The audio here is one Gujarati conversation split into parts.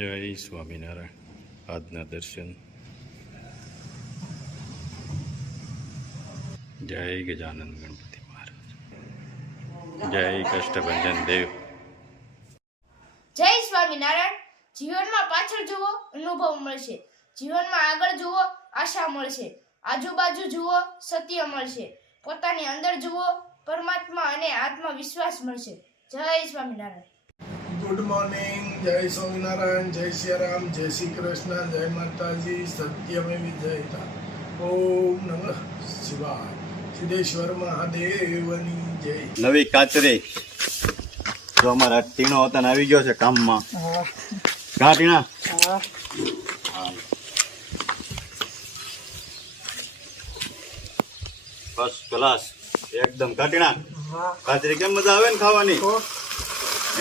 જય સ્વામિનારાયણ. આજના દર્શન. જય ગજાનંદ ગણપતિ મહારાજ. જય કષ્ટભંજન દેવ. જય સ્વામિનારાયણ. જીવનમાં પાછળ જુઓ, અનુભવ મળશે. જીવનમાં આગળ જુઓ, આશા મળશે. આજુબાજુ જુઓ, સત્ય મળશે. પોતાની અંદર જુઓ, પરમાત્મા અને આત્મવિશ્વાસ મળશે. જય સ્વામિનારાયણ. Good morning. જય સ્વામિનારાયણ. જય સિયારામ. જય શ્રી કૃષ્ણ. જય માતાજી. સત્યમેવ જયતા. ઓમ નમઃ શિવાય. સિદ્ધેશ્વર મહાદેવની જય. નવી કાચરી જો અમારા ટીણો હતા આવી ગયો છે કામમાં. કા ટીણા? ફર્સ્ટ ક્લાસ એકદમ. કાટીણા કાચરી કેમ મજા આવે ને ખાવાની?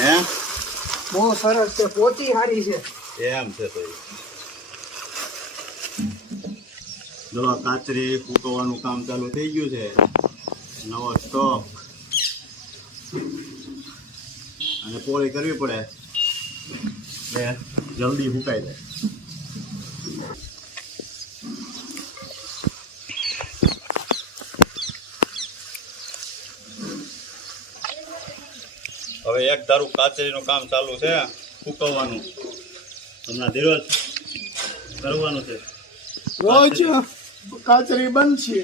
હે બહુ સરસ છે. પોતી સારી છે. એમ છે તો ચલો કાચરી ફૂટવાનું કામ ચાલુ થઈ ગયું છે. નવો સ્ટોક અને પોળી કરવી પડે એટલે જલ્દી ફૂકાઈ જાય. હવે એક ધારું કાચરીનું કામ ચાલુ છે, ફૂકવવાનું. હમણાં ધીરજ કરવાનું છે. રોજ કાચરી બનશે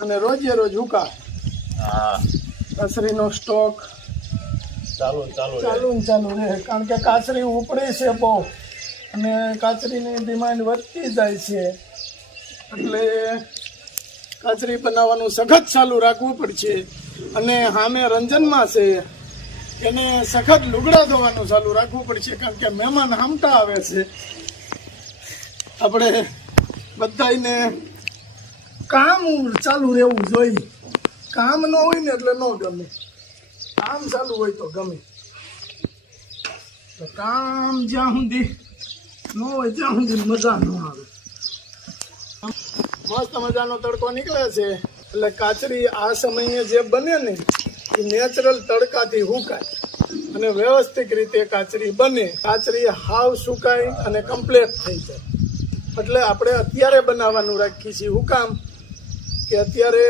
અને રોજે રોજ હુકા. હા, કાચરીનો સ્ટોક ચાલુ ચાલુ રહે. કારણ કે કાચરી ઉપડે છે બહુ અને કાચરીની ડિમાન્ડ વધતી જાય છે, એટલે કાચરી બનાવવાનું સખત ચાલુ રાખવું પડશે. અને સામે રંજનમાં છે એને સખત લુગડા ધોવાનું ચાલુ રાખવું પડશે, કારણ કે મહેમાન હામટા આવે છે. આપણે બધાને કામ ચાલુ રહેવું જોઈએ. કામ ન હોય ને એટલે ન ગમે, કામ ચાલુ હોય તો ગમે. તો કામ જ્યાં સુધી ન હોય ત્યાં સુધી મજા ન આવે. મસ્ત મજાનો તડકો નીકળે છે એટલે કાચરી આ સમયે જે બને ને એ નેચરલ તડકાથી હુકાય અને વ્યવસ્થિત રીતે કાચરી બને. કાચરી હાવ સુકાય અને કમ્પ્લીટ થઈ જાય. એટલે આપણે અત્યારે બનાવવાનું રાખીએ છીએ. હું કામ કે અત્યારે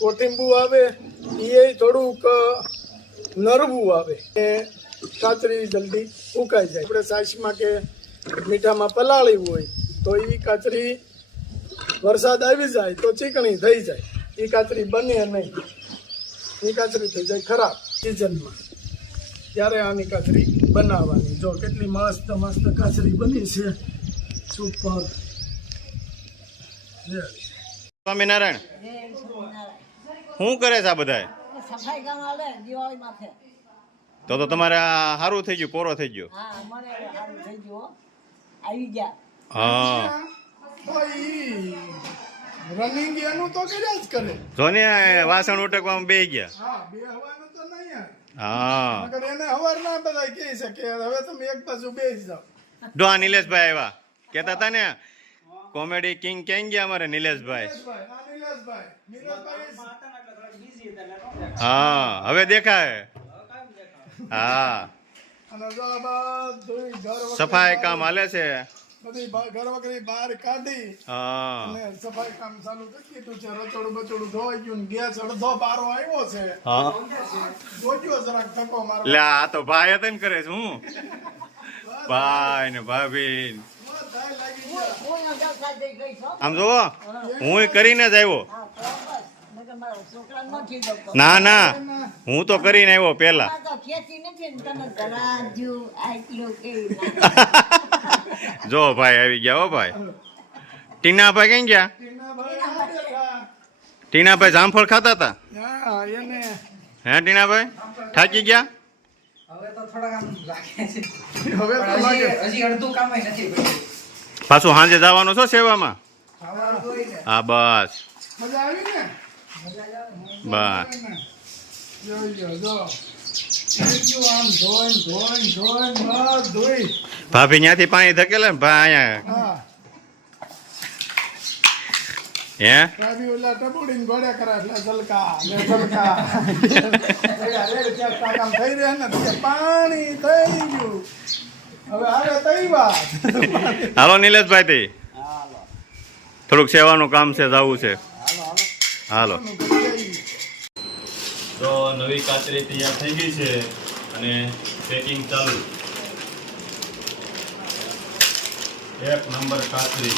કોઠીંબુ આવે એ થોડુંક નરવું આવે એ કાચરી જલ્દી ઉકાઈ જાય. આપણે છાશમાં કે મીઠામાં પલાળી હોય તો એ કાચરી વરસાદ આવી જાય તો ચીકણી થઈ જાય. એ કાચરી બને નહીં, એ કાચરી થઈ જાય ખરાબ સિઝનમાં. ત્યારે આની કાચરી બનાવવાની. જો કેટલી મસ્ત મસ્ત કાચરી બની છે. સુપર. સ્વામિનારાયણ. શું કરે છે આ બધા? સફાઈ કામ આલે દિવાળી માથે. તો તમારે આ સારું થઈ ગયું, પોરો થઈ ગયો. હા, મને સારું થઈ ગયું. આવી ગયા. હા, રનિંગ એનું તો કર્યા જ કરે. જો ને વાસણ ઉટકવામાં બે ગયા. હા, બે હવાનું તો નહીં. હા, મગર એને હવાર ના બધા કહે છે કે હવે તમે એક બાજુ બેસી જાઓ. જો આ નિલેશભાઈ આવ્યા. કહેતા હતા ને કોમેડી કિંગ ક્યાં ગયા અમારે નિલેશભાઈ? હા, હવે દેખાય. હા, સફાઈ કામ હાલે છે. બધી ઘર વગરી બહાર કાઢી હા, અને સફાઈ કામ ચાલુ કરી દીધું છે. રચોડું બચોડું ધોવાઈ ગયું. ગેસ અડધો બારો આવ્યો છે. હા, જોજો જરાક ધક્કો મારો. લે આ તો ભાઈ હતા ને કરે છે. હું ભાઈ ને ભાભી કોઈ નજર સાથે ગઈ છો? આમ જોવો હું કરીને જ આવ્યો. હા, બસ. નકર મારો છોકરા નથી દઉં. ના હું તો કરીને આવ્યો પેલા. આ તો ખેતી નથી ને તમે ધરાજુ આટલું કેવી જો ભાઈ આવી ગયા. હો ભાઈ. ટીનાભાઈ ક્યાં ગયા? ટીનાભાઈ જામફળ ખાતા હતા. હા, એને હે ટીનાભાઈ થાકી ગયા? હવે તો થોડા કામ લાગે છે. હવે તો લાગે. હજી અડધું કામ નથી કર્યું. પાછું સાંજે જવાનું છો સેવામાં? ખાવાનું હોય ને. હા બસ મજા આવી ને? બસ. જોઈ જો આમ ધોઈ બસ ધોઈ. ભાભી ત્યાંથી પાણી ધકેલે ને ભાઈ અહીંયા. હા, હે ભાભી ઓલા ટપુડીને ઘોડે કરે એટલે ઝલકા ને ઝલકા. રેડ ક્યાંક કામ થઈ રહ્યા ને તો કે પાણી થઈ ગયું. હવે આવે તઈ વાત. હાલો નિલેશભાઈ થી થોડુંક સેવાનું કામ છે, જવું છે. હાલો. તો નવી કાચરી તૈયાર થઈ ગઈ છે અને પેકિંગ ચાલુ. એક નંબર કાચરી.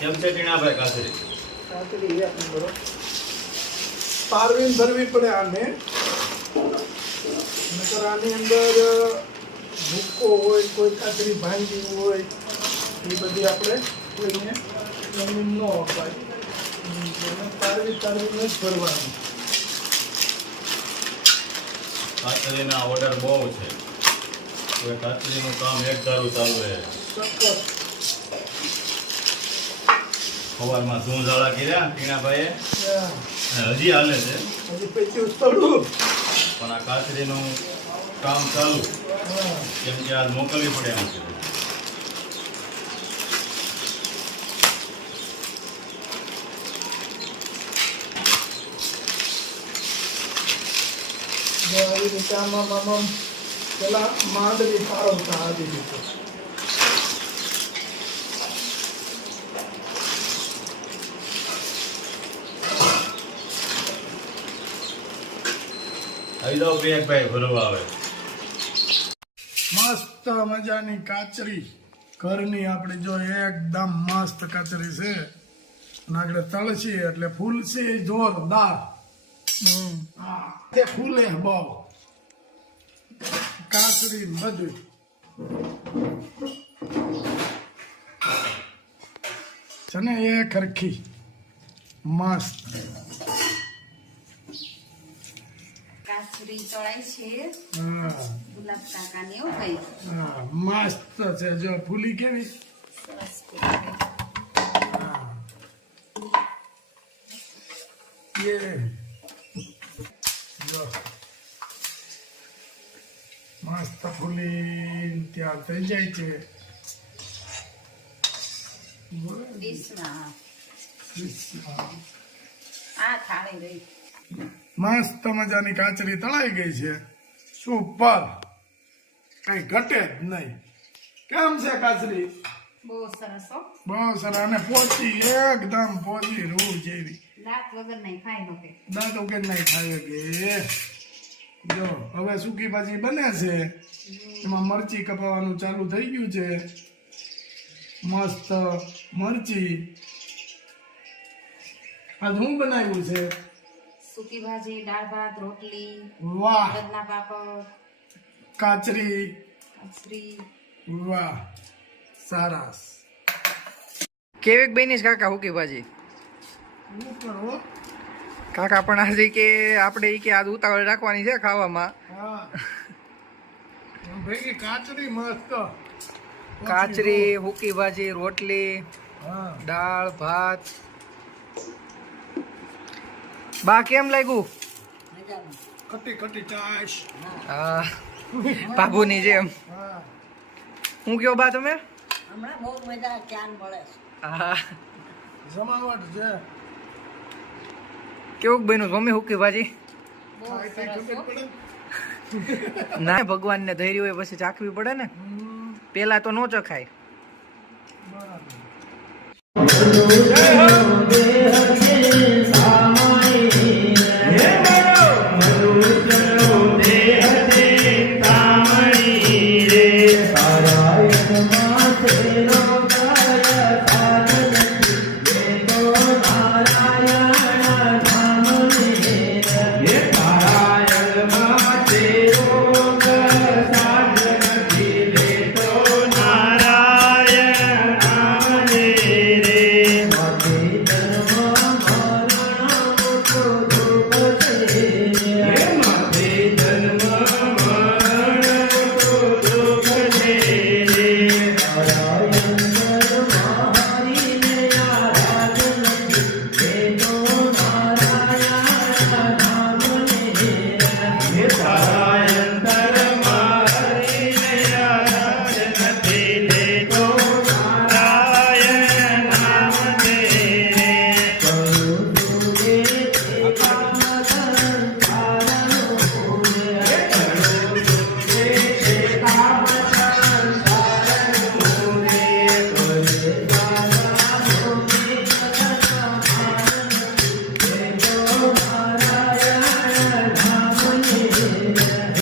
કેમ છે ટીણાભાઈ કાચરી? કાચરી એક નંબર હો. પારવીને ભરવી પડે આને. નકર આની અંદર ભૂકો હોય, કોઈ કાચરી ભાંગી હોય, એ બધી આપણે કોઈને જમીન ન અપાય. તારવીને જ ભરવાની. કાચરીના ઓર્ડર બહુ છે. હવે કાચરીનું કામ એક ધારું ચાલુ છે. ચોક્કસ. સવારમાં ઝૂંઝાળા કર્યા ટીણાભાઈએ, હા. અને હજી હાલે છે. હજી પૈકી ઉતરવું. પણ આ કાચરીનું કામ ચાલુ, હા. કેમ કે આજ મોકલવી પડે એમ છે. જો આવી રીતે આમાં પેલા માંડવી ફાળવતા આવી રીતે. આવી જાઓ ભાઈ ભરવા આવે. મસ્ત મજાની કાચરી ઘરની આપણે જો એકદમ મસ્ત કાચરી છે અને આગળ તળશી એટલે ફૂલશે જોરદાર. હા, તે ફૂલે બહુ કાચરી બધું. છે ને એ ખરખી મસ્ત. કાચરી તળાઈ છે હા ગુલાબ કાકાને એવું ભાઈ હા મસ્ત છે. જો ફૂલી કેવી. સરસ ये જો મસ્ત ફૂલી તૈયાર થઈ જાય છે. ડીશમાં આ થાળી રહી મસ્ત મજાની કાચરી તળાઈ ગઈ છે. સુપર, કઈ ઘટે જ નહીં. કેમ છે કાચરી? બહુ સરસ હો બહુ સરસ. અને પોચી એકદમ પોચી રૂ જેવી. દાંત વગર નહીં ખાઈ નો કે દાંત વગર નહીં ખાય કે. જો હવે સૂકી ભાજી બને છે, એમાં મરચી કપાવવાનું ચાલુ થઈ ગયું છે. મસ્ત મરચી. આજ હું બનાવ્યું છે? સૂકી ભાજી, દાળ ભાત, રોટલી, વાહ. બદના પાપડ, કાચરી. કાચરી. વાહ, સરસ. કેવીક બની કાકા હુકી ભાજી? શું કરો? કાકા પણ આજે કે આપણે કે આજ ઉતાવળ રાખવાની છે ખાવામાં. હા ભેગી કાચરી મસ્ત. કાચરી, હુકી ભાજી, રોટલી, હા. દાળ ભાત. બા કેમ લાગ્યું? ખટી ખટી ચાશ. હા બાબુની જેમ. હા હું કયો બા તમે? હમણાં બહુ મજા ચાન મળે છે હા જમાવટ છે. કેવું બન્યું મમ્મી હુકી ભાજી? બહુ ખાઈ ખાઈ સરસ ખબર હો. પડે. ના ભગવાનને ધૈર્ય હોય પછી ચાખવી પડે ને. પેલા તો નો ચખાય. બરાબર.